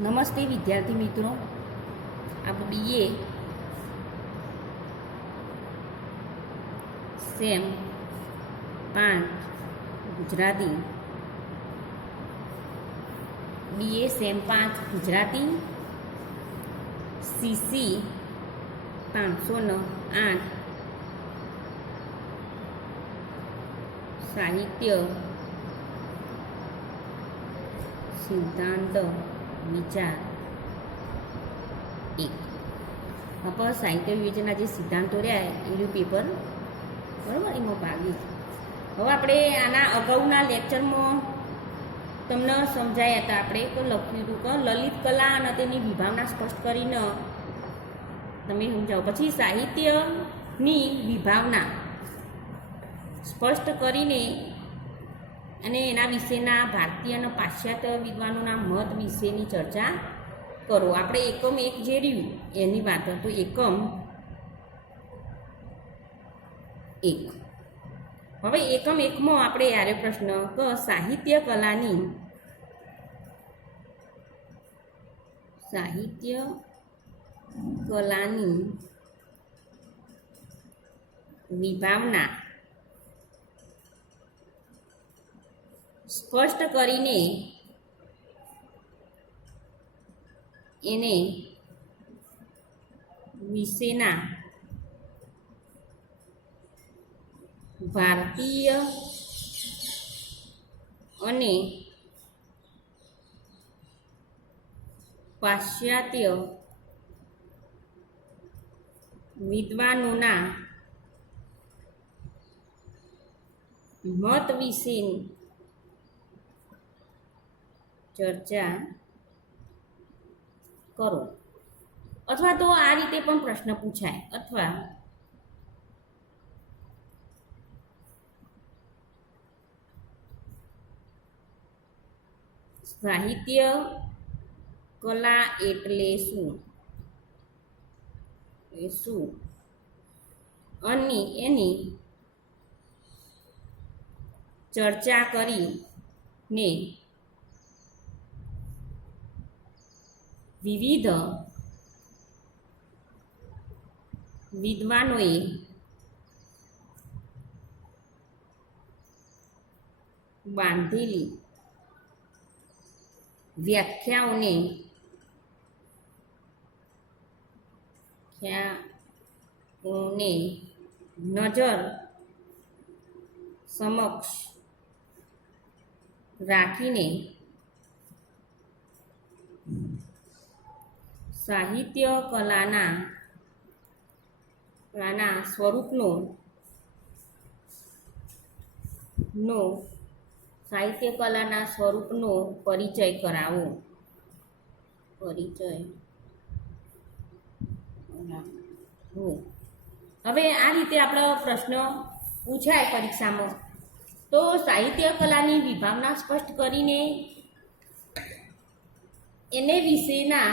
નમસ્તે વિદ્યાર્થી મિત્રો, આપ BA sem 5 Gujarati, BA sem 5 Gujarati CC 508 સાહિત્ય સિદ્ધાંત વિચાર 1. આપણે સાહિત્ય વિવેચનના જે સિદ્ધાંતો રહ્યા એનું પેપર બરાબર એમાં ભાગી. હવે આપણે આના અગાઉના લેક્ચરમાં તમને સમજાયા હતા. આપણે તો લખ્યું હતું કે લલિત કલા અને તેની વિભાવના સ્પષ્ટ કરીને તમે સમજાવો. પછી સાહિત્યની વિભાવના સ્પષ્ટ કરીને અને એના વિશેના ભારતીય અને પાશ્ચાત્ય વિદ્વાનોના મત વિશેની ચર્ચા કરો. આપણે એકમ 1 જે રહ્યું એની વાત તો એકમ 1. હવે એકમ 1માં આપણે યારે પ્રશ્ન કે સાહિત્ય કલાની વિભાવના સ્પષ્ટ કરીને એને વિશેના ભારતીય અને પાશ્ચાત્ય વિદ્વાનોના મત વિશેની ચર્ચા કરો. અથવા તો આ રીતે પણ પ્રશ્ન પૂછાય. અથવા સાહિત્ય કલા એટલે શું અને એની ચર્ચા કરીને વિવિધ વિદ્વાનોએ બાંધેલી વ્યાખ્યાઓને નજર સમક્ષ રાખીને સાહિત્ય કલાના સ્વરૂપનો પરિચય કરાવો. હવે આ રીતે આપણો પ્રશ્ન પૂછાય પરીક્ષામાં તો સાહિત્ય કલાની વિભાવના સ્પષ્ટ કરીને એને વિશેના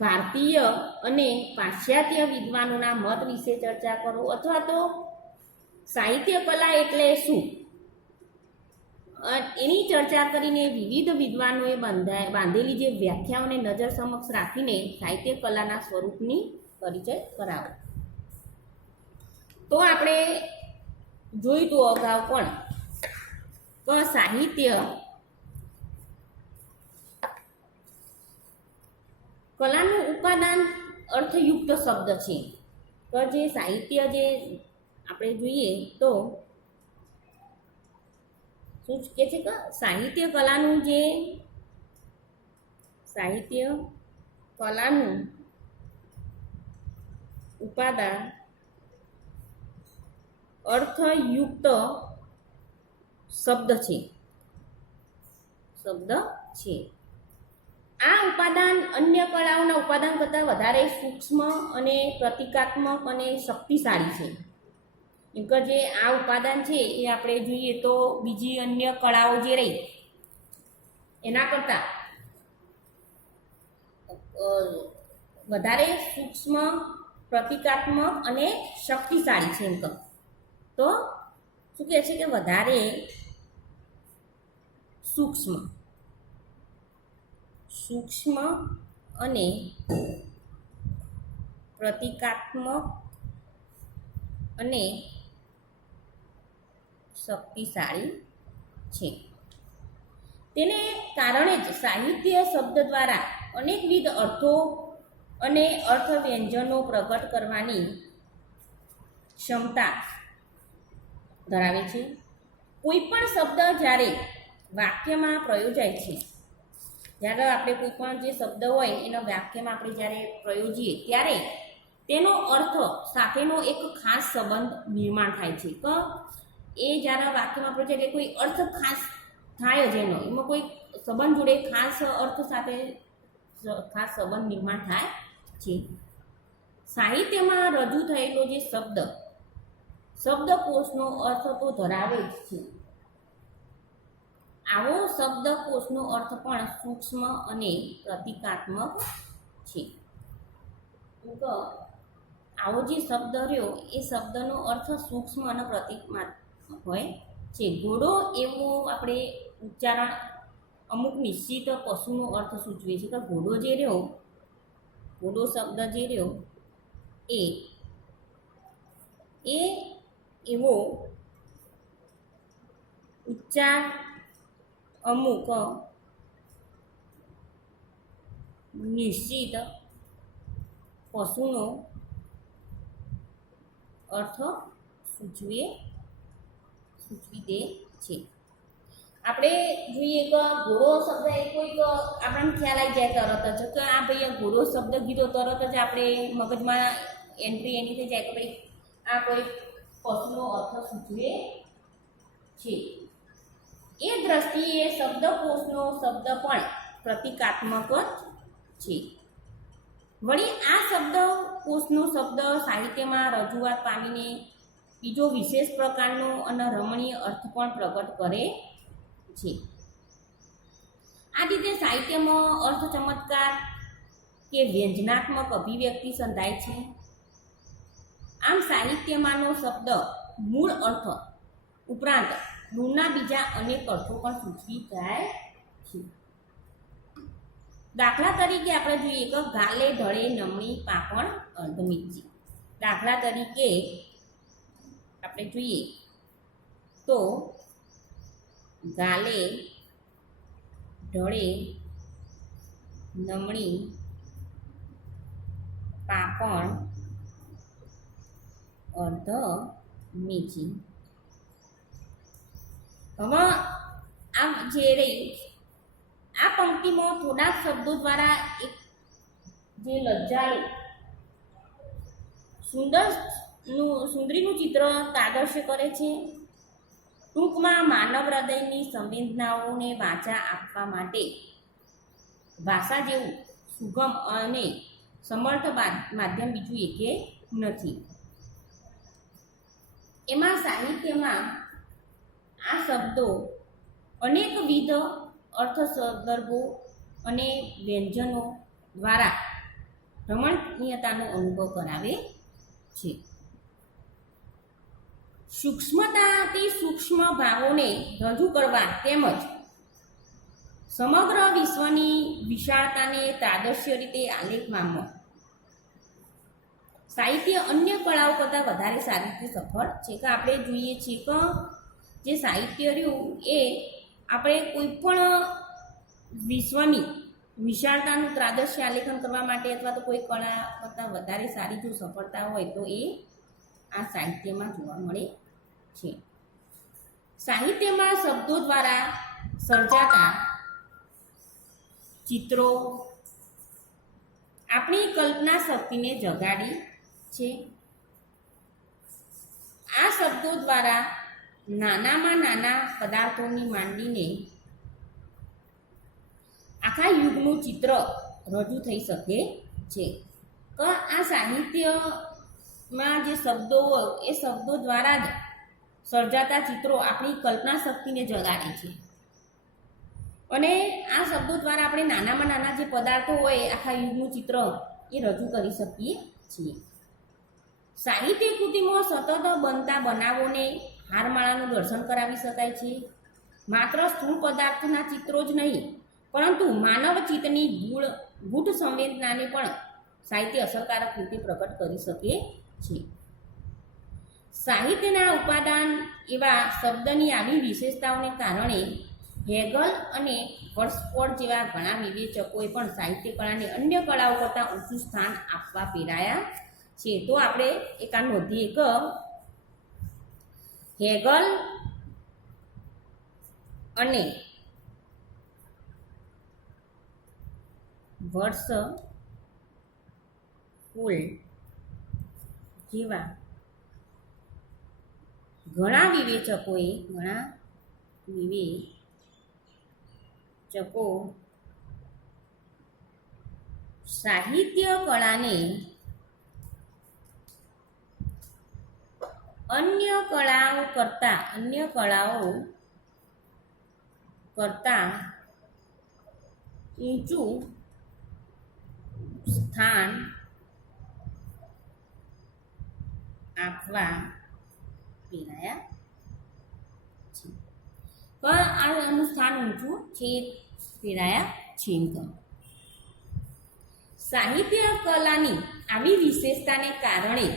ભારતીય અને પાશ્ચાત્ય વિદ્વાનોના મત વિશે ચર્ચા કરો. અથવા તો સાહિત્ય કલા એટલે શું એની ચર્ચા કરીને વિવિધ વિદ્વાનોએ બાંધેલી જે વ્યાખ્યાઓને નજર સમક્ષ રાખીને સાહિત્ય કલાના સ્વરૂપની પરિચય કરાવો. તો આપણે જોયું તો અગાઉ પણ તો સાહિત્ય કલાનું ઉપાદાન અર્થયુક્ત શબ્દ છે. તો જે સાહિત્ય જે આપણે જોઈએ તો શું કહે છે કે સાહિત્ય કલાનું ઉપાદાન અર્થયુક્ત શબ્દ છે. આ ઉપાદાન અન્ય કલાઓના ઉપાદાન કરતાં વધારે સૂક્ષ્મ અને પ્રતિકાત્મક અને શક્તિશાળી છે. એમ કે જે આ ઉપાદાન છે એ આપણે જોઈએ તો બીજી અન્ય કળાઓ જે રહી એના કરતાં વધારે સૂક્ષ્મ, પ્રતિકાત્મક અને શક્તિશાળી છે. એમ તો શું કહે છે કે વધારે સૂક્ષ્મ સૂક્ષ્મ અને પ્રતિકાત્મક અને શક્તિશાળી છે. તેને કારણે જ સાહિત્ય શબ્દ દ્વારા અનેકવિધ અર્થો અને અર્થવ્યંજનો પ્રગટ કરવાની ક્ષમતા ધરાવે છે. કોઈ પણ શબ્દ જ્યારે વાક્યમાં પ્રયોજાય છે, જ્યારે આપણે કોઈ પણ જે શબ્દ હોય એના વાક્યમાં આપણે જ્યારે પ્રયોજીએ ત્યારે તેનો અર્થ સાથેનો એક ખાસ સંબંધ નિર્માણ થાય છે. તો એ જ્યારે વાક્યમાં પ્રયોજાય એટલે કોઈ અર્થ ખાસ થાય જ એમાં કોઈ સંબંધ જોડે ખાસ અર્થ સાથે ખાસ સંબંધ નિર્માણ થાય છે. સાહિત્યમાં રજૂ થયેલો જે શબ્દકોશનો અર્થ તો ધરાવે જ છે. આવો શબ્દકોશનો અર્થ પણ સૂક્ષ્મ અને પ્રતિકાત્મક છે. તો આવો જે શબ્દ રહ્યો એ શબ્દનો અર્થ સૂક્ષ્મ અને પ્રતિકાત્મક હોય છે. ઘોડો એવો આપણે ઉચ્ચારણ અમુક નિશ્ચિત પશુનો અર્થ સૂચવે છે. તો ઘોડો શબ્દ જે રહ્યો એ એવો ઉચ્ચાર અમુક નિશ્ચિત પશુનો અર્થ સૂચવી દે છે. આપણે જોઈએ કે ઘોડો શબ્દ એ કોઈક આપણને ખ્યાલ આવી જાય તરત જ કે આ ભાઈ ઘોડો શબ્દ કીધો તરત જ આપણે મગજમાં એન્ટ્રી એની થઈ જાય કે ભાઈ આ કોઈ પશુનો અર્થ સૂચવે છે. એ દ્રષ્ટિએ શબ્દકોશનો શબ્દ પણ પ્રતિકાત્મક જ છે. વળી આ શબ્દકોશનો શબ્દ સાહિત્યમાં રજૂઆત પામીને બીજો વિશેષ પ્રકારનો અને રમણીય અર્થ પણ પ્રગટ કરે છે. આ રીતે સાહિત્યમાં અર્થ ચમત્કાર કે વ્યંજનાત્મક અભિવ્યક્તિ સંધાય છે. આમ સાહિત્યમાંનો શબ્દ મૂળ અર્થ ઉપરાંત મૂળના બીજા અનેક અર્થો પણ સૂચવી જાય છે. દાખલા તરીકે આપણે જોઈએ કે ગાલે ઢળે નમણી પાપણ અર્ધમીચી. દાખલા તરીકે આપણે જોઈએ તો ગાલે ઢળે નમણી પાપણ અર્ધ મીઠી. હવે આ જે રહી આ પંક્તિમાં થોડાક શબ્દો દ્વારા એક જે લજ્જાળુ સુંદરીનું ચિત્ર તાદર્શ્ય કરે છે. ટૂંકમાં માનવ હૃદયની સંવેદનાઓને વાચા આપવા માટે ભાષા જેવું સુગમ અને સમર્થ માધ્યમ બીજું એકે નથી. એમાં સાહિત્યમાં આ શબ્દો અનેકવિધ અર્થ સંદર્ભો અને વ્યંજનો દ્વારા રમણીયતાનો અનુભવ કરાવે છે. સૂક્ષ્મતાથી સૂક્ષ્મ ભાવોને રજૂ કરવા તેમજ સમગ્ર વિશ્વની વિશાળતાને તાદર્શ્ય રીતે આલેખવામાં સાહિત્ય અન્ય કળાઓ કરતાં વધારે સારી રીતે સફળ છે. કે આપણે જોઈએ છીએ કે જે સાહિત્ય રહ્યું એ આપણે કોઈ પણ વિશ્વની વિશાળતાનું તાદર્શ્ય આલેખન કરવા માટે અથવા તો કોઈ કળા કરતાં વધારે સારી જો સફળતા હોય તો એ આ સાહિત્યમાં જોવા મળે છે. સાહિત્યમાં શબ્દો દ્વારા સર્જાતા ચિત્રો આપણી કલ્પના શક્તિને જગાડી છે. આ શબ્દો દ્વારા નાનામાં નાના પદાર્થોની માંડીને આખા યુગનું ચિત્ર રજૂ થઈ શકે છે. તો આ સાહિત્યમાં જે શબ્દો હોય એ શબ્દો દ્વારા જ સર્જાતા ચિત્રો આપણી કલ્પના શક્તિને જગાડે છે. અને આ શબ્દો દ્વારા આપણે નાનામાં નાના જે પદાર્થો હોય આખા યુગનું ચિત્ર એ રજૂ કરી શકીએ છીએ. સાહિત્ય કૃતિમાં સતત બનતા બનાવોને હારમાળાનું દર્શન કરાવી શકાય છે. માત્ર સ્થૂળ પદાર્થના ચિત્રો જ નહીં પરંતુ માનવ ચિત્તની ગૂઢ સંવેદનાને પણ સાહિત્ય અસરકારક રીતે પ્રગટ કરી શકે છે. સાહિત્યના ઉપાદાન એવા શબ્દની આવી વિશેષતાઓને કારણે હેગલ અને વર્સફોર્ડ જેવા ઘણા વિવેચકોએ પણ સાહિત્ય કળાને અન્ય કળાઓ કરતાં ઊંચું સ્થાન આપવા પ્રેરાયા છે. તો આપણે એક આ નોંધીએ કે હેગલ અને વર્સફોર્ડ જેવા ઘણા વિવેચકો સાહિત્ય કળાને અન્ય કળાઓ કરતાં ઊંચું સ્થાન આપવા પ્રેરાયા છે. આનું સ્થાન ઊંચું છે પ્રેરાયા છે. સાહિત્ય કલાની આવી વિશેષતાને કારણે જ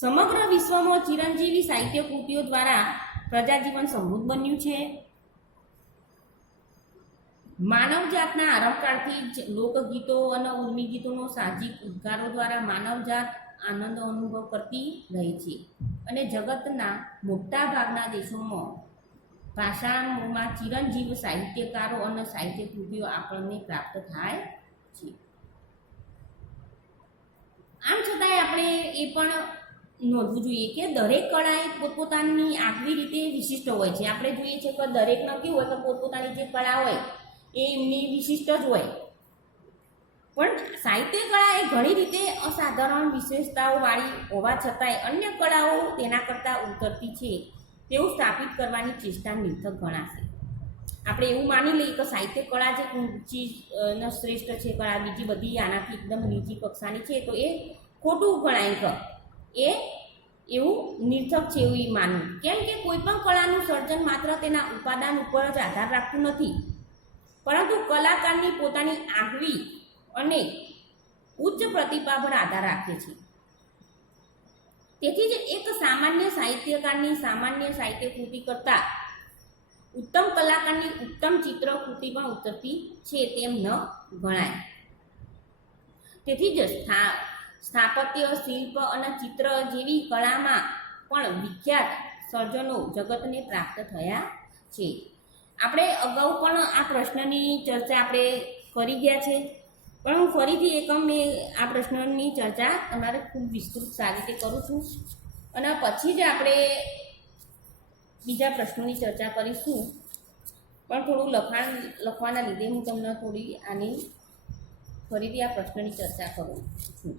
સમગ્ર વિશ્વમાં ચિરંજીવી સાહિત્ય કૃતિઓ દ્વારા પ્રજાજીવન સમૃદ્ધ બન્યું છે. માનવજાતના આરંભકાળથી જ લોકગીતો અને ઉર્મી ગીતોનો સાહજિક ઉદ્ગારો દ્વારા માનવજાત આનંદ અનુભવ કરતી રહી છે અને જગતના મોટા ભાગના દેશોમાં ભાષામાં ચિરંજીવ સાહિત્યકારો અને સાહિત્ય કૃતિઓ આપણને પ્રાપ્ત થાય છે. આમ છતાંય આપણે એ પણ નોંધવું જોઈએ કે દરેક કળા એ પોતપોતાની આગવી રીતે વિશિષ્ટ હોય છે. આપણે જોઈએ છીએ કે દરેકને કેવું હોય કે પોતપોતાની જે કળા હોય એ એમની વિશિષ્ટ જ હોય, પણ સાહિત્ય કળા એ ઘણી રીતે અસાધારણ વિશેષતાઓવાળી હોવા છતાંય અન્ય કળાઓ તેના કરતાં ઉતરતી છે તેવું સ્થાપિત કરવાની ચેષ્ટા નિર્થક ગણાશે. આપણે એવું માની લઈએ કે સાહિત્ય કળા જે ઊંચી શ્રેષ્ઠ છે કળા, બીજી બધી આનાથી એકદમ નીચી કક્ષાની છે, તો એ ખોટું ગણાય કે એ એવું નિર્થક છે એવું માનવું. કેમ કે કોઈ પણ કળાનું સર્જન માત્ર તેના ઉપાદાન ઉપર જ આધાર રાખતું નથી, પરંતુ કલાકારની પોતાની આગવી અને ઉચ્ચ પ્રતિભા પર આધાર રાખે છે. તેથી જ એક સામાન્ય સાહિત્યકારની સામાન્ય સાહિત્ય કૃતિ કરતાં ઉત્તમ કલાકારની ઉત્તમ ચિત્રકૃતિ પણ ઉતરતી છે તેમ ન ગણાય. તેથી જ સ્થાપત્ય, શિલ્પ અને ચિત્ર જેવી કળામાં પણ વિખ્યાત સર્જનો જગતને પ્રાપ્ત થયા છે. આપણે અગાઉ પણ આ પ્રશ્નની ચર્ચા આપણે કરી ગયા છે, પણ હું ફરીથી મેં આ પ્રશ્નની ચર્ચા તમારે ખૂબ વિસ્તૃત સારી રીતે કરું છું અને પછી જ આપણે બીજા પ્રશ્નોની ચર્ચા કરીશું. પણ થોડું લખવાના લીધે હું તમને થોડી આની ફરીથી આ પ્રશ્નની ચર્ચા કરું છું.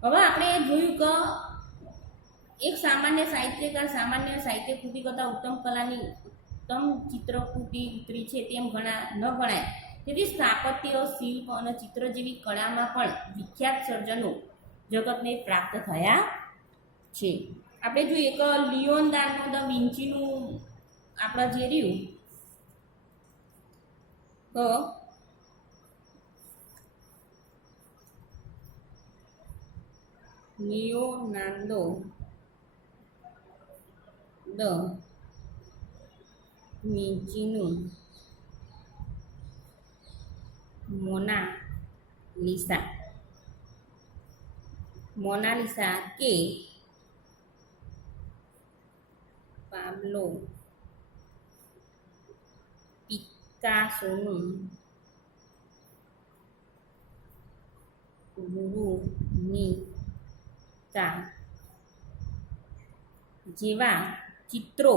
હવે આપણે જોયું કે એક સામાન્ય સાહિત્યકાર સામાન્ય સાહિત્ય કૃતિ કરતાં ઉત્તમ કલાની ઉત્તમ ચિત્રકૃતિ ઉતરી છે તેમ ન ગણાય. તેથી સ્થાપત્ય, શિલ્પ અને ચિત્ર જેવી કળામાં પણ વિખ્યાત સર્જનો જગતને પ્રાપ્ત થયા છે. આપણે જોઈએ કે લિયોનાર્ડો દ વિન્ચીનું આપણે જે રહ્યું તો લિયોનાર્ડો દ વિન્ચીનું મોનાલિસા કે પાબ્લો પિકાસોનું ગુરુનિકા જેવા ચિત્રો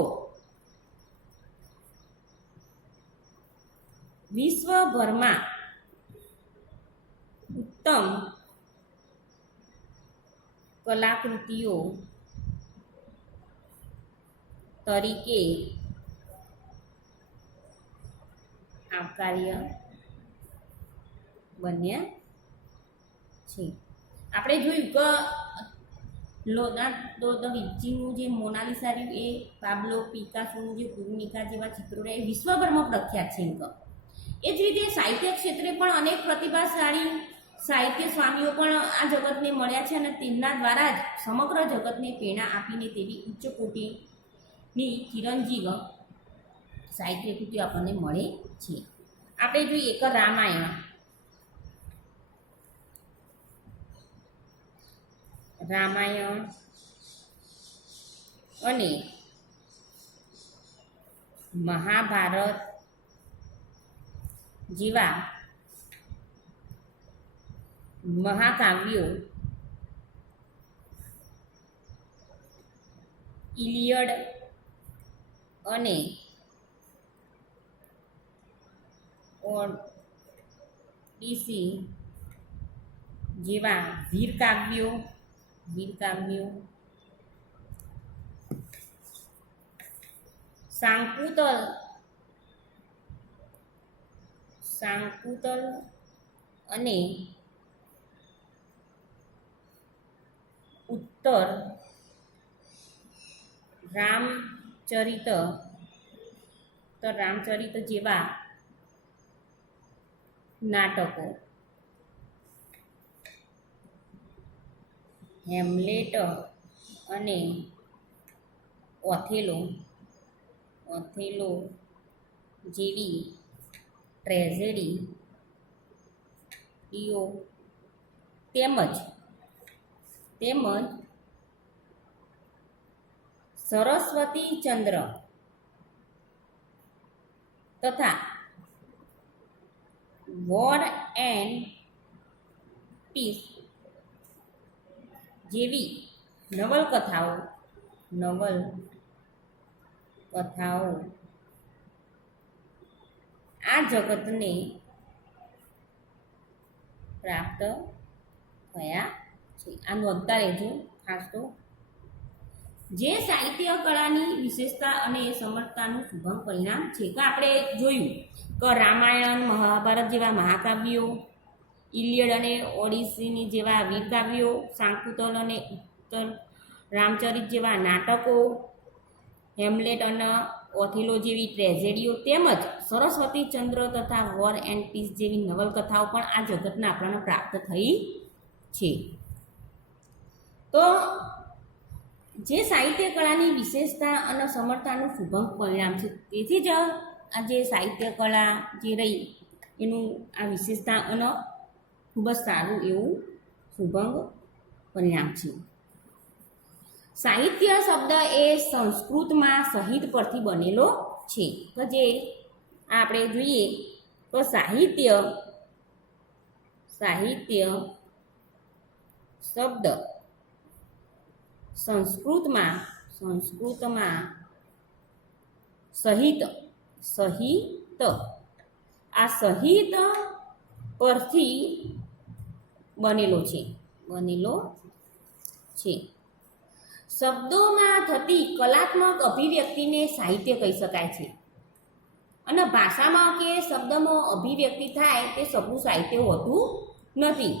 વિશ્વભરમાં ઉત્તમ કલાકૃતિઓ તરીકે આવકાર્ય બન્યા છે. આપણે જોયું કે લોનાર્ડો દ વિંચીનું જે મોનાલિસા રહ્યું એ, પાબ્લો પિકાસોનું જે ગુર્નિકા જેવા ચિત્રો રહ્યા એ વિશ્વભરમાં પ્રખ્યાત છે એમ કહો. એ જ રીતે સાહિત્ય ક્ષેત્રે પણ અનેક પ્રતિભાશાળી સાહિત્ય સ્વામીઓ પણ આ જગતને મળ્યા છે અને તેમના દ્વારા જ સમગ્ર જગતને પ્રેરણા આપીને તેવી ઉચ્ચ કોટીની ચિરંજીવ સાહિત્ય કૃતિઓ આપણને મળે છે. આપણે જોઈએ એક રામાયણ. રામાયણ અને મહાભારત જેવા મહાકાવ્યો, ઇલિયડ અને ઓડિસી જેવા વીરકાવ્યો, શાંકુતલ અને ઉત્તર રામચરિત જેવા નાટકો, હેમ્લેટ અને ઓથેલો જેવી ટ્રેજેડીઓ તેમજ સરસ્વતીચંદ્ર તથા વોર એન્ડ પીસ જેવી નવલકથાઓ આ જગતને પ્રાપ્ત થયા છે. આ નોંધતા રહેજો ખાસ. તો જે સાહિત્ય કળાની વિશેષતા અને સમર્થતાનું શુભમ પરિણામ છે કે આપણે જોયું કે રામાયણ, મહાભારત જેવા મહાકાવ્યો, ઇલિયડ અને ઓડિસીની જેવા વીરકાવ્યો, શાંકુતલ અને ઉત્તર રામચરિત જેવા નાટકો, હેમ્લેટ અને ઓથેલો જેવી ટ્રેજેડીઓ તેમજ સરસ્વતીચંદ્ર તથા વોર એન્ડ પીસ જેવી નવલકથાઓ પણ આ જગતના આપણને પ્રાપ્ત થઈ છે. તો જે સાહિત્ય કળાની વિશેષતા અને સમર્થતાનું શુભંગ પરિણામ છે, તેથી જ આ જે સાહિત્ય કળા જે રહી એનું આ વિશેષતા અને ખૂબ જ સારું એવું શુભંગ પરિણામ છે. સાહિત્ય શબ્દ એ સંસ્કૃતમાં સહિત પરથી બનેલો છે. તો જે આપણે જોઈએ તો સાહિત્ય શબ્દ સંસ્કૃતમાં સહિત આ સહિત પરથી બનેલો છે. શબ્દોમાં થતી કલાત્મક અભિવ્યક્તિને સાહિત્ય કહી શકાય છે અને ભાષામાં કે શબ્દમાં અભિવ્યક્તિ થાય તે સગું સાહિત્ય હોતું નથી.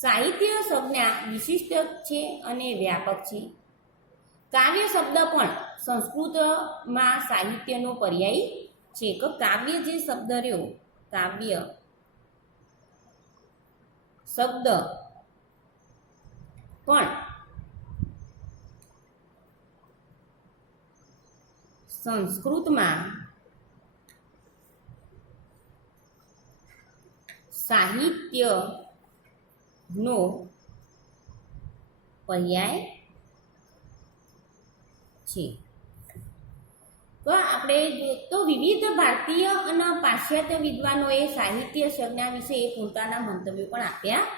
સાહિત્ય સંજ્ઞા વિશિષ્ટ છે અને વ્યાપક છે. કાવ્ય શબ્દ પણ સંસ્કૃતમાં સાહિત્યનો પર્યાય છે. કે કાવ્ય જે શબ્દ રહ્યો, કાવ્ય શબ્દ પણ સંસ્કૃતમાં સાહિત્યનો પર્યાય છે. તો આપણે તો વિવિધ ભારતીય અને પાશ્ચાત્ય વિદ્વાનોએ સાહિત્ય સંજ્ઞા વિશે પોતાના મંતવ્યો પણ આપ્યા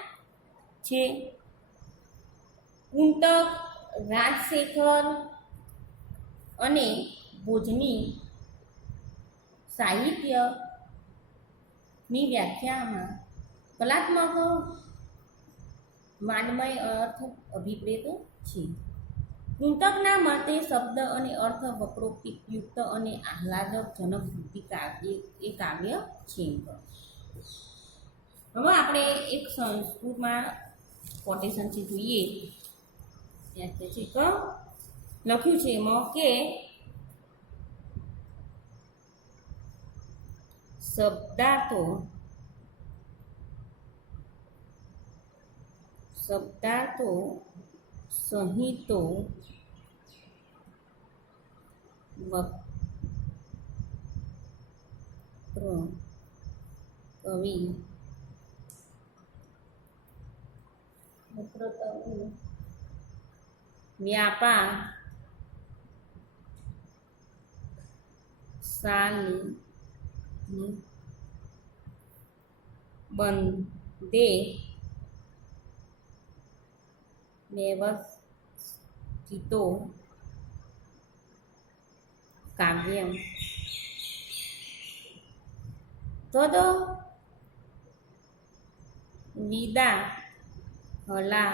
છે. કુંતક, રાજશેખર અને ભોજની સાહિત્યની વ્યાખ્યામાં કલાત્મક વાડમય અર્થ અભિપ્રેત છે. કુંતકના મતે શબ્દ અને અર્થ વક્રોક્તિયુક્ત અને આહ્લાદજનક વૃત્તિ એ કાવ્ય છે. હવે આપણે એક સંસ્કૃતમાં કોટેશનથી જોઈએ વ્યાખ્યા છે કે લખ્યું છે એમાં કે શબ્દાર્થો સહિતો વક્ર કવિ વ્યાપા શાલી બંદે વ્યવસ્થિતો કાવ્યમ તદ વિદા હલા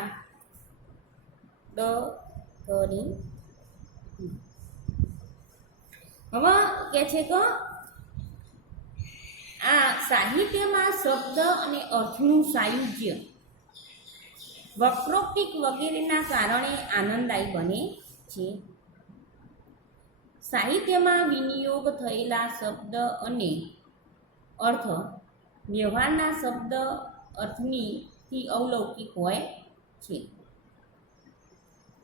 દ કરી. હવે કે છે કે આ સાહિત્યમાં શબ્દ અને અર્થનું સાયુજ્ય વક્રોક્તિક વગેરેના કારણે આનંદદાયી બને છે. સાહિત્યમાં વિનિયોગ થયેલા શબ્દ અને અર્થ વ્યવહારના શબ્દ અર્થથી અવલૌકિક હોય છે,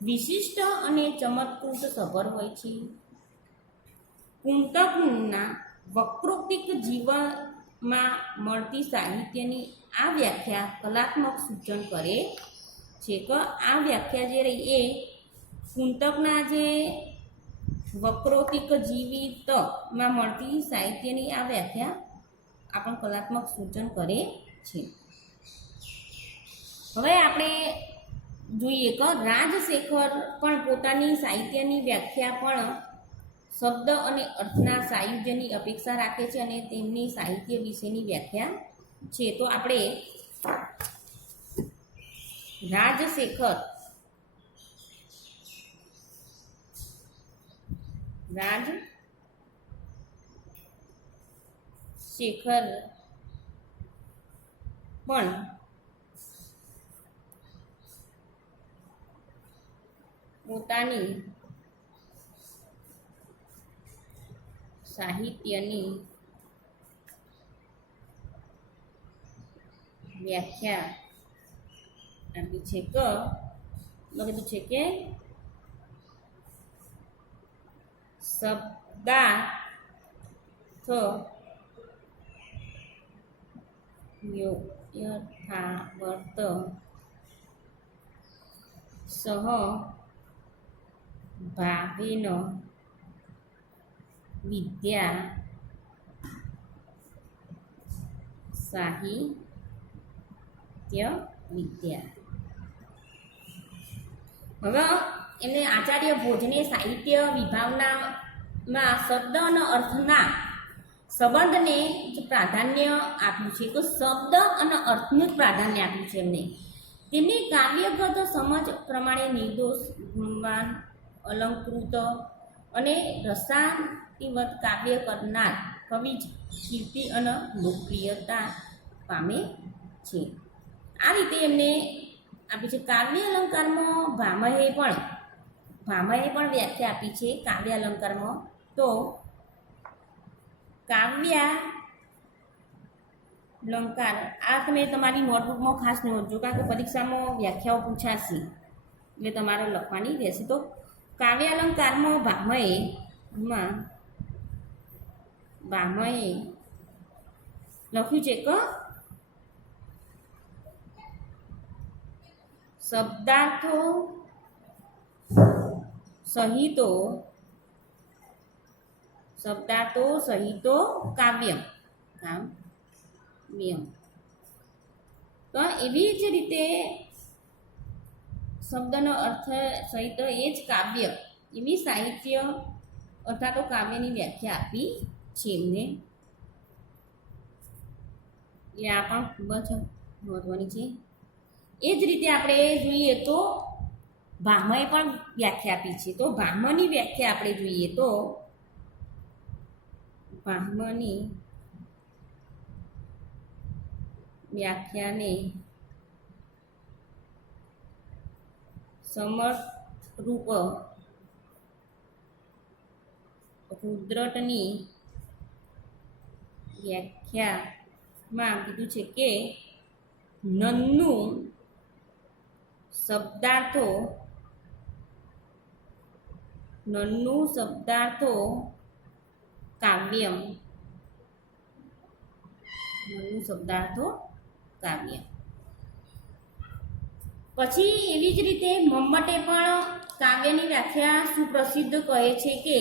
વિશિષ્ટ અને ચમત્કૃત સભર હોય છે. કુંતકના વક્રોક્તિક જીવનમાં મળતી સાહિત્યની આ વ્યાખ્યા કલાત્મક સૂચન કરે છે કે આ વ્યાખ્યા જે રહી એ કુંતકના જે વક્રોક્તિક જીવિતમાં મળતી સાહિત્યની આ વ્યાખ્યા આપણ કલાત્મક સૂચન કરે છે. હવે આપણે જોઈએ કે રાજશેખર પણ પોતાની સાહિત્યની વ્યાખ્યા પણ શબ્દ અને અર્થના સાયુજ્યની અપેક્ષા રાખે છે અને તેમની સાહિત્ય વિશેની વ્યાખ્યા છે. તો આપણે રાજશેખર પણ પોતાની સાહિત્યની વ્યાખ્યા આપી છે કે લખેલું છે કે શબ્દાર્થ યથાવર્ત સહ ભાવેન વિદ્યા સાહિત્ય વિદ્યા. હવે એમને આચાર્ય ભોજને સાહિત્ય વિભાવનામાં શબ્દ અને અર્થના સંબંધને જ પ્રાધાન્ય આપ્યું છે કે શબ્દ અને અર્થનું જ પ્રાધાન્ય આપ્યું છે એમને. તેમની કાવ્યગત સમજ પ્રમાણે નિર્દોષ, ગુણવાન, અલંકૃત અને રસાતિવત કાવ્ય કરનાર કવિ જ કીર્તિ અને લોકપ્રિયતા પામે છે. આ રીતે એમને આપી છે. કાવ્ય અલંકારમાં ભામહે પણ વ્યાખ્યા આપી છે કાવ્ય અલંકારમાં. તો કાવ્ય અલંકાર આ તમે તમારી નોટબુકમાં ખાસ નોંધજો, કારણ કે પરીક્ષામાં વ્યાખ્યાઓ પૂછાશે એટલે તમારે લખવાની રહેશે. તો કાવ્ય અલંકારમાં ભામહે લખ્યું છે કે શબ્દાર્થો સહિતો કાવ્યમ. તો એવી જ રીતે શબ્દનો અર્થ સહિત એ જ કાવ્ય એવી સાહિત્ય અથવા તો કાવ્યની વ્યાખ્યા આપી છે એમને. એટલે આ પણ ખૂબ જ મહત્વની છે. એ જ રીતે આપણે જોઈએ તો ભામહે પણ વ્યાખ્યા આપી છે. તો ભામહની વ્યાખ્યા આપણે જોઈએ તો ભામહની વ્યાખ્યાને રૂપ રુદ્રટની વ્યાખ્યામાં કીધું છે કે નન્નું શબ્દાર્થો કાવ્યમ પછી એવી જ રીતે મમ્મટે પણ કાવ્યની વ્યાખ્યા સુપ્રસિદ્ધ કહે છે કે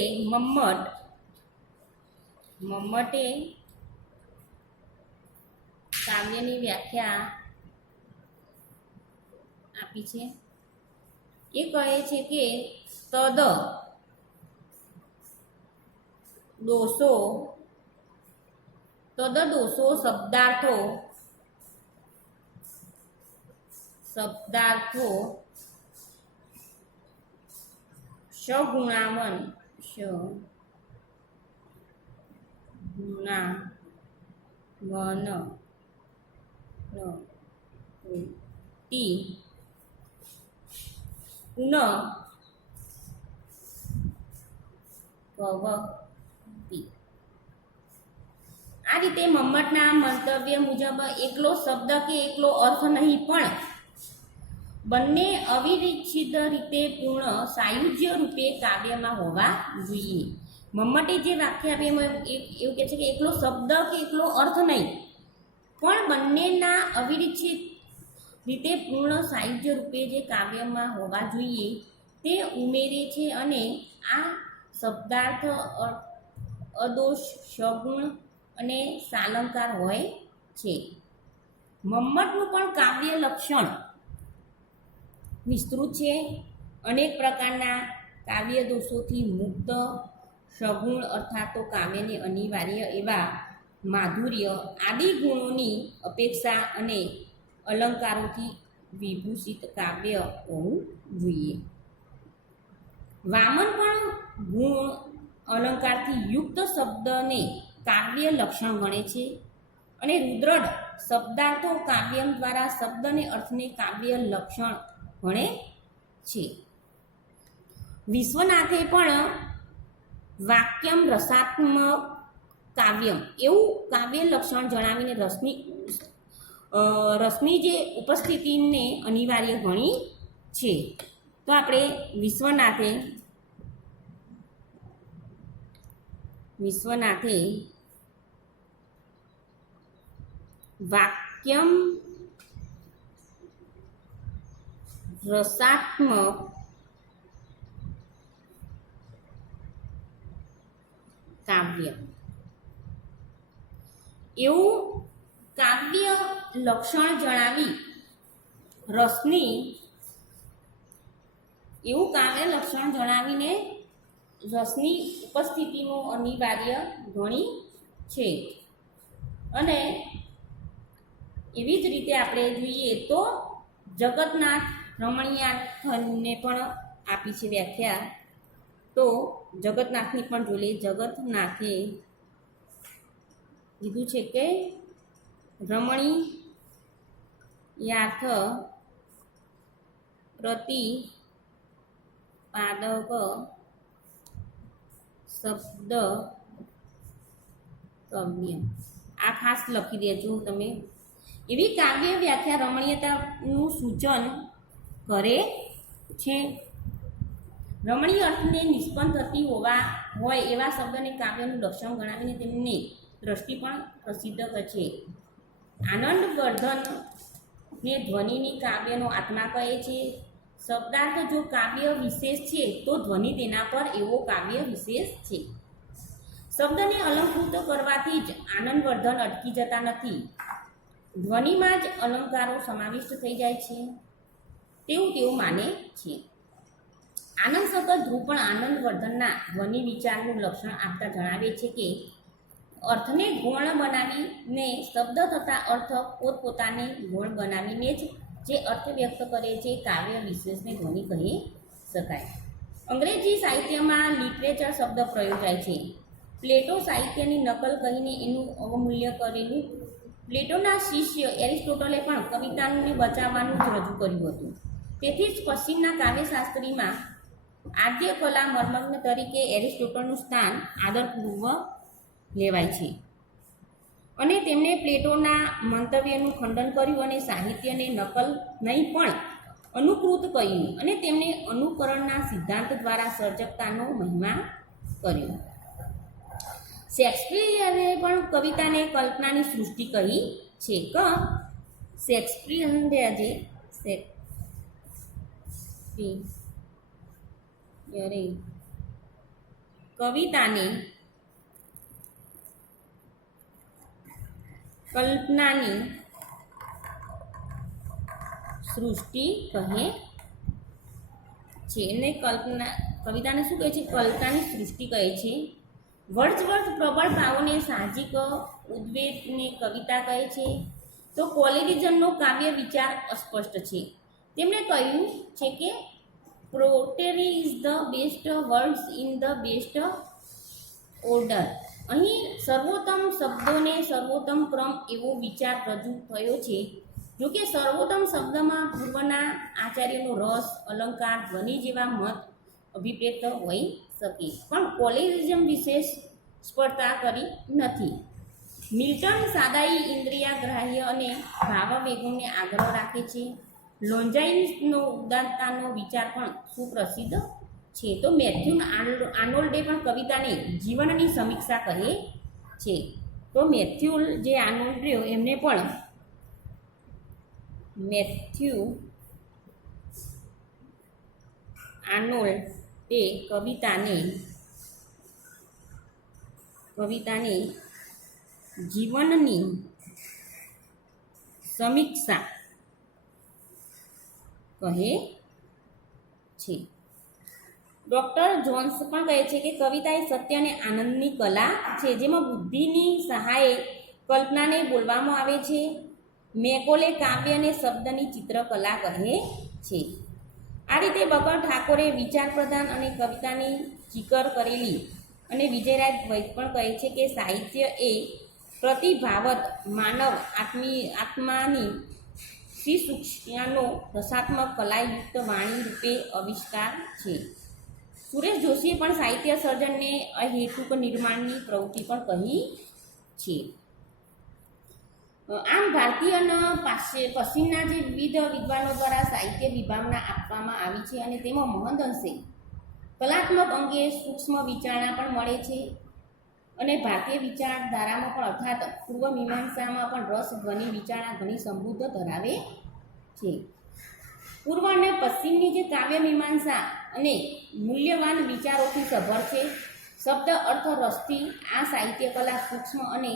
મમ્મટે કાવ્યની વ્યાખ્યા આપી છે. એ કહે છે કે તદ દોષો શબ્દાર્થો સગુણાવન તી પુનઃ ભવતી. આ રીતે મમ્મટના મંતવ્ય મુજબ એકલો શબ્દ કે એકલો અર્થ નહીં પણ બંને અવિચ્છિદ રીતે પૂર્ણ સાયુજ્ય રૂપે કાવ્યમાં હોવા જોઈએ. મમ્મટે જે વાક્ય આપે એમાં એવું કહે છે કે એકલો શબ્દ કે એકલો અર્થ નહીં પણ બંનેના અવિચ્છિદ રીતે પૂર્ણ સાયુજ્ય રૂપે જે કાવ્યમાં હોવા જોઈએ તે ઉમેરે છે અને આ શબ્દાર્થ અદોષ સગુણ અને સાલંકાર હોય છે. મમ્મટનું પણ કાવ્ય લક્ષણ વિસ્તૃત છે. અનેક પ્રકારના કાવ્ય દોષોથી મુક્ત સગુણ અર્થાત તો કાવ્યને અનિવાર્ય એવા માધુર્ય આદિ ગુણોની અપેક્ષા અને અલંકારોથી વિભૂષિત કાવ્ય હોવું જોઈએ. વામન પણ ગુણ અલંકારથી યુક્ત શબ્દને કાવ્ય લક્ષણ ગણે છે અને રુદ્રટ શબ્દાર્થો કાવ્યમ દ્વારા શબ્દને અર્થને કાવ્ય લક્ષણ ગણે છે. વિશ્વનાથે પણ વાક્યમ રસાત્મક કાવ્યમ એવું કાવ્ય લક્ષણ જણાવીને રસની જે ઉપસ્થિતિને અનિવાર્ય ગણી છે. તો આપણે વિશ્વનાથે વાક્યમ રસાત્મક કાવ્ય એવું કાવ્ય લક્ષણ જણાવી જણાવીને રસની ઉપસ્થિતિનું અનિવાર્ય ગણી છે. અને એવી જ રીતે આપણે જોઈએ તો જગતનાથ રમણીયાથને પણ આપી છે વ્યાખ્યા. તો જગતનાથની પણ જોઈ લઈએ. જગતનાથે કીધું છે કે રમણીયાર્થ પ્રતિપાદક શબ્દ કાવ્ય. આ ખાસ લખી દેજો તમે. એવી કાવ્ય વ્યાખ્યા રમણીયતાનું સૂચન કરે છે. રમણીય અર્થને નિષ્પન્ન થતી હોય એવા શબ્દને કાવ્યનું લક્ષણ ગણાવીને તેમની દ્રષ્ટિ પણ પ્રસિદ્ધ છે. આનંદવર્ધનને ધ્વનિની કાવ્યનો આત્મા કહે છે. શબ્દાર્થ જો કાવ્ય વિશેષ છે તો ધ્વનિ તેના પર એવો કાવ્ય વિશેષ છે. શબ્દને અલંકૃત કરવાથી જ આનંદવર્ધન અટકી જતા નથી. ધ્વનિમાં જ અલંકારો સમાવિષ્ટ થઈ જાય છે તેવું તેઓ માને છે. આનંદ શબ્દ ધ્રુવ પણ આનંદવર્ધનના ધ્વનિ વિચારનું લક્ષણ આપતા જણાવે છે કે અર્થને ગૌણ બનાવીને શબ્દ તથા અર્થ પોતપોતાને ગૌણ બનાવીને જ જે અર્થ વ્યક્ત કરે છે કાવ્ય વિશેષને ધ્વનિ કહી શકાય. અંગ્રેજી સાહિત્યમાં લિટરેચર શબ્દ પ્રયોજાય છે. પ્લેટો સાહિત્યની નકલ કહીને એનું અવમૂલ્ય કરેલું. પ્લેટોના શિષ્ય એરિસ્ટોટલે પણ કવિતાને બચાવવાનું જ રજૂ કર્યું હતું. તેથી જ પશ્ચિમના કાવ્યશાસ્ત્રીમાં આદ્ય કલા મર્મજ્ઞ તરીકે એરિસ્ટોટલનું સ્થાન આદરપૂર્વક લેવાય છે અને તેમણે પ્લેટોના મંતવ્યનું ખંડન કર્યું અને સાહિત્યને નકલ નહીં પણ અનુકૃત કહ્યું અને તેમણે અનુકરણના સિદ્ધાંત દ્વારા સર્જકતાનો મહિમા કર્યો. શેક્સપિયરે પણ કવિતાને કલ્પનાની સૃષ્ટિ કહી છે કે શેક્સપિયરે કવિતાને કલ્પનાની સૃષ્ટિ કહે છે એને કવિતાને શું કહે છે? કલ્પનાની સૃષ્ટિ કહે છે. વર્ડસવર્થ પ્રબળ ભાવોને સાહજિક ઉદ્વેગને કવિતા કહે છે. તો કોલેરિજનનો કાવ્ય વિચાર અસ્પષ્ટ છે. તેમણે કહ્યું છે કે poetry is the best words in the best order. અહીં સર્વોત્તમ શબ્દોને સર્વોત્તમ ક્રમ એવો વિચાર રજૂ થયો છે. જોકે સર્વોત્તમ શબ્દમાં પૂર્વના આચાર્યનો રસ, અલંકાર, ધ્વનિ જેવા મત અભિપ્રેત હોઈ શકે, પણ કોલેરિઝમ વિશેષ સ્પર્ધા કરી નથી. મિલ્ટન સાદાઈ, ઇન્દ્રિયાગ્રાહ્ય અને ભાવાવેગોને આગ્રહ રાખે છે. લોન્જાઇન્સનો ઉદારતાનો વિચાર પણ સુપ્રસિદ્ધ છે. તો મેથ્યુ આર્નોલ્ડે પણ કવિતાને જીવનની સમીક્ષા કહે છે. તો મેથ્યુ જે આર્નોલ્ડ રહ્યો એમને પણ મેથ્યુ આર્નોલ્ડ એ કવિતાને જીવનની સમીક્ષા કહે છે. ડૉક્ટર જોન્સ પણ કહે છે કે કવિતા એ સત્ય અને આનંદની કલા છે, જેમાં બુદ્ધિની સહાયે કલ્પનાને બોલવામાં આવે છે. મેકોલે કાવ્ય અને શબ્દની ચિત્રકલા કહે છે. આ રીતે બકર ઠાકોરે વિચાર પ્રધાન અને કવિતાની ચીકર કરેલી અને વિજયરાજ વૈદ પણ કહે છે કે સાહિત્ય એ પ્રતિભાવત માનવ આત્માની શ્રીસૂક્ષ્મનો રસાત્મક કલાયુક્ત વાણી રૂપે આવિષ્કાર છે. સુરેશ જોશીએ પણ સાહિત્ય સર્જનને અહેતુક નિર્માણની પ્રવૃત્તિ પણ કહી છે. આમ ભારતીય અને પશ્ચિમના જે વિવિધ વિદ્વાનો દ્વારા સાહિત્ય વિભાવના આપવામાં આવી છે અને તેમાં મહદ અંશે કલાત્મક અંગે સૂક્ષ્મ વિચારણા પણ મળે છે અને ભારતીય વિચારધારામાં પણ અર્થાત પૂર્વ મીમાંસામાં પણ રસ, ધ્વનિ વિચારણા ઘણી સમૃદ્ધ ધરાવે છે. પૂર્વ અને પશ્ચિમની જે કાવ્ય મીમાંસા અને મૂલ્યવાન વિચારોથી સભર છે. શબ્દ અર્થ રસથી આ સાહિત્ય કલા સૂક્ષ્મ અને